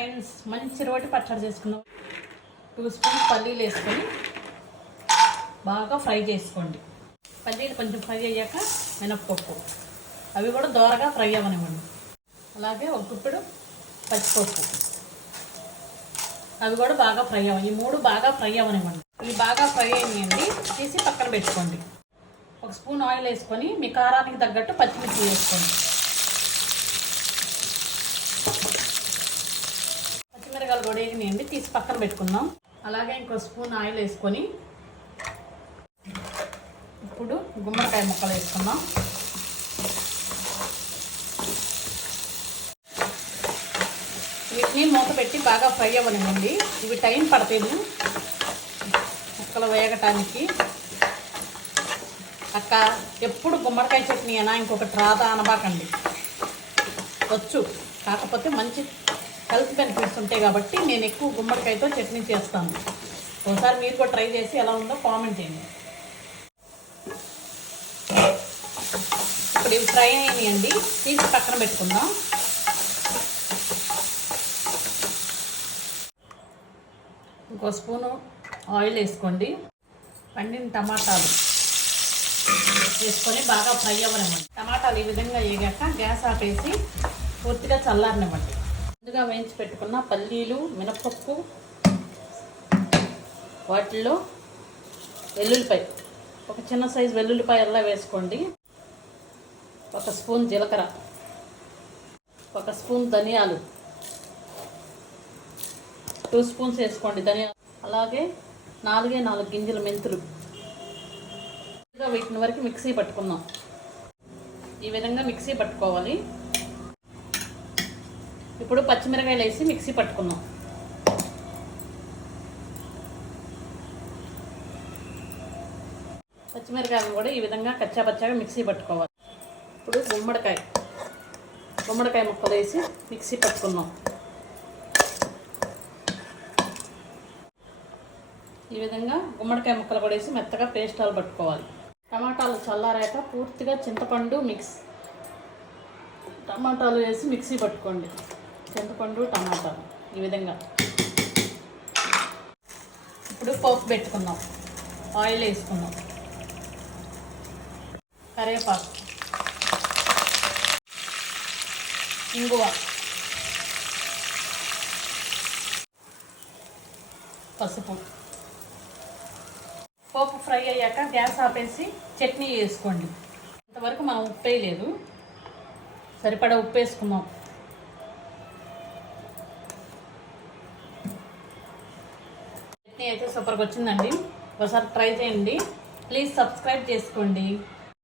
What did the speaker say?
Friends, మంచి రోటి పచ్చడి చేసుకున్నాం. 2 స్పూన్స్ పల్లీలు వేసుకొని బాగా ఫ్రై చేసుకోండి. పల్లీలు కొంచెం ఫ్రై అయ్యాక మినప్పప్పు, అవి కూడా దోరగా ఫ్రై అవ్వనివ్వండి. అలాగే ఒక గుప్పెడు పచ్చిపప్పు, అవి కూడా బాగా ఫ్రై అవ్వాలి. ఈ 3 బాగా ఫ్రై అవ్వనివ్వండి. ఇవి బాగా ఫ్రై అయ్యండి, తీసి పక్కన పెట్టుకోండి. 1 స్పూన్ ఆయిల్ వేసుకొని మీ కారానికి తగ్గట్టు పచ్చిమిర్చి వేసుకోండి. పచ్చిమిరకాయలు కూడా వేగినాయండి, తీసి పక్కన పెట్టుకుందాం. అలాగే ఇంకో స్పూన్ ఆయిల్ వేసుకొని ఇప్పుడు గుమ్మడికాయ ముక్కలు వేసుకుందాం. వీటిని మూత పెట్టి బాగా ఫ్రై అవ్వనివ్వండి. ఇవి టైం పడుతుంది ముక్కలు వేగటానికి. అక్క ఎప్పుడు గుమ్మడికాయ చట్నీ అయినా ఇంకొకటి రాదా అనబాకండి, వచ్చు. కాకపోతే మంచి హెల్త్ బెనిఫిట్స్ ఉంటాయి కాబట్టి నేను ఎక్కువ గుమ్మడికాయతో చట్నీ చేస్తాను. ఒకసారి మీరు కూడా ట్రై చేసి ఎలా ఉందో కామెంట్ చేయండి. ఇప్పుడు ఇవి ఫ్రై అయినాయండి, తీసి పక్కన పెట్టుకుందాం. ఇంకో స్పూను ఆయిల్ వేసుకోండి. పండిన టమాటాలు వేసుకొని బాగా ఫ్రై అవ్వనివ్వండి. టమాటాలు ఈ విధంగా వేగాక గ్యాస్ ఆపేసి పూర్తిగా చల్లారనివ్వండి. ముందుగా వేయించి పెట్టుకున్న పల్లీలు, మినపప్పు, వాటిల్లో వెల్లుల్లిపాయ, ఒక చిన్న సైజు వెల్లుల్లిపాయల్లా వేసుకోండి. 1 స్పూన్ జీలకర్ర, 1 స్పూన్ ధనియాలు, 2 స్పూన్స్ వేసుకోండి ధనియాలు. అలాగే 4 గింజల మెంతులు. వీటిని వరకు మిక్సీ పట్టుకుందాం. ఈ విధంగా మిక్సీ పట్టుకోవాలి. ఇప్పుడు పచ్చిమిరకాయలు వేసి మిక్సీ పట్టుకుందాం. పచ్చిమిరకాయలు కూడా ఈ విధంగా కచ్చాపచ్చాగా మిక్సీ పట్టుకోవాలి. ఇప్పుడు గుమ్మడికాయ ముక్కలు వేసి మిక్సీ పట్టుకుందాం. ఈ విధంగా గుమ్మడికాయ ముక్కలు కూడా వేసి మెత్తగా పేస్టాలు పట్టుకోవాలి. టమాటాలు చల్లారాక పూర్తిగా టమాటాలు వేసి మిక్సీ పట్టుకోండి. చింతపండు, టమాటాలు ఈ విధంగా. ఇప్పుడు పోపు పెట్టుకుందాం. ఆయిల్ వేసుకుందాం. కరివేపాకు, ఇంగువ, పసుపు. పోపు ఫ్రై అయ్యాక గ్యాస్ ఆపేసి చట్నీ వేసుకోండి. ఇంతవరకు మనం ఉప్పు వేయలేదు, సరిపడా ఉప్పు వేసుకున్నాం. చట్నీ అయితే సూపర్గా వచ్చిందండి. ఒకసారి ట్రై చేయండి. ప్లీజ్ సబ్స్క్రైబ్ చేసుకోండి.